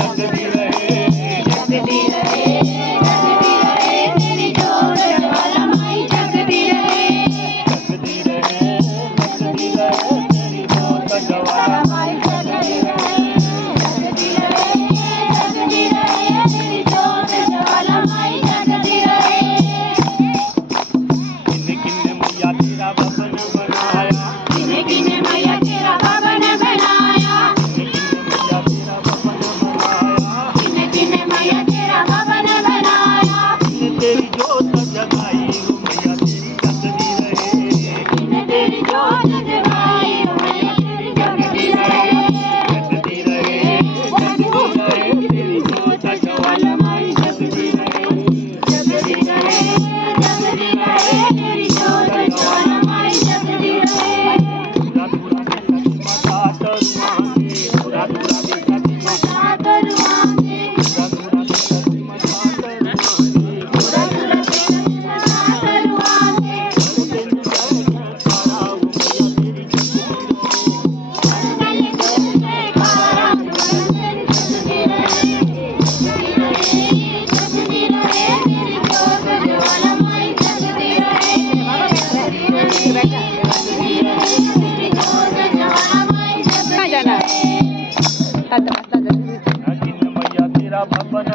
जगती रहे, जगती रहे, जगती रहे तेरी जोत ज्वालामाई जगती रहे, जगती रहे, जगती रहे तेरी जोत ज्वालामाई जगती रहे, जगती रहे, जगती रहे तेरी जोत ज्वालामाई जगती रहे। किन्ने किन्ने मैया तेरा भवन बनाया, किन्ने किन्ने मैया तेरा भवन बनाया, किन्ने किन्ने मैया तेरा भवन बनाया, किन्ने किन्ने मैया तेरा भवन बनाया, तेरी जोत जगाई हो मैया तेरी जगती रहे, किन्ने तेरी जोत जगाई हो मैया तेरी जगती रहे, जगती रहे, जगती रहे तेरी जोत ज्वालामाई जगती रहे, जगती रहे, जगती रहे तेरी जोत ज्वालामाई जगती रहे। दूरा दूरा देशाची माता तरुणाने, दूरा दूरा देशाची माता, माता तरुवाने, दूरा दूरा देशाची माता तरुणाने, दूरा दूरा देशाची माता तरुवाने, त्यांनी जयकारा हो मैया तेरी जगती रहे, वरदानी जयकारा तेरी जगती रहे, जगती रहे तेरी जोत ज्वालामाई जगती रहे, जगती रहे तेरी जोत ज्वालामाई जगती रहे। किन्न मैया तेरा भवन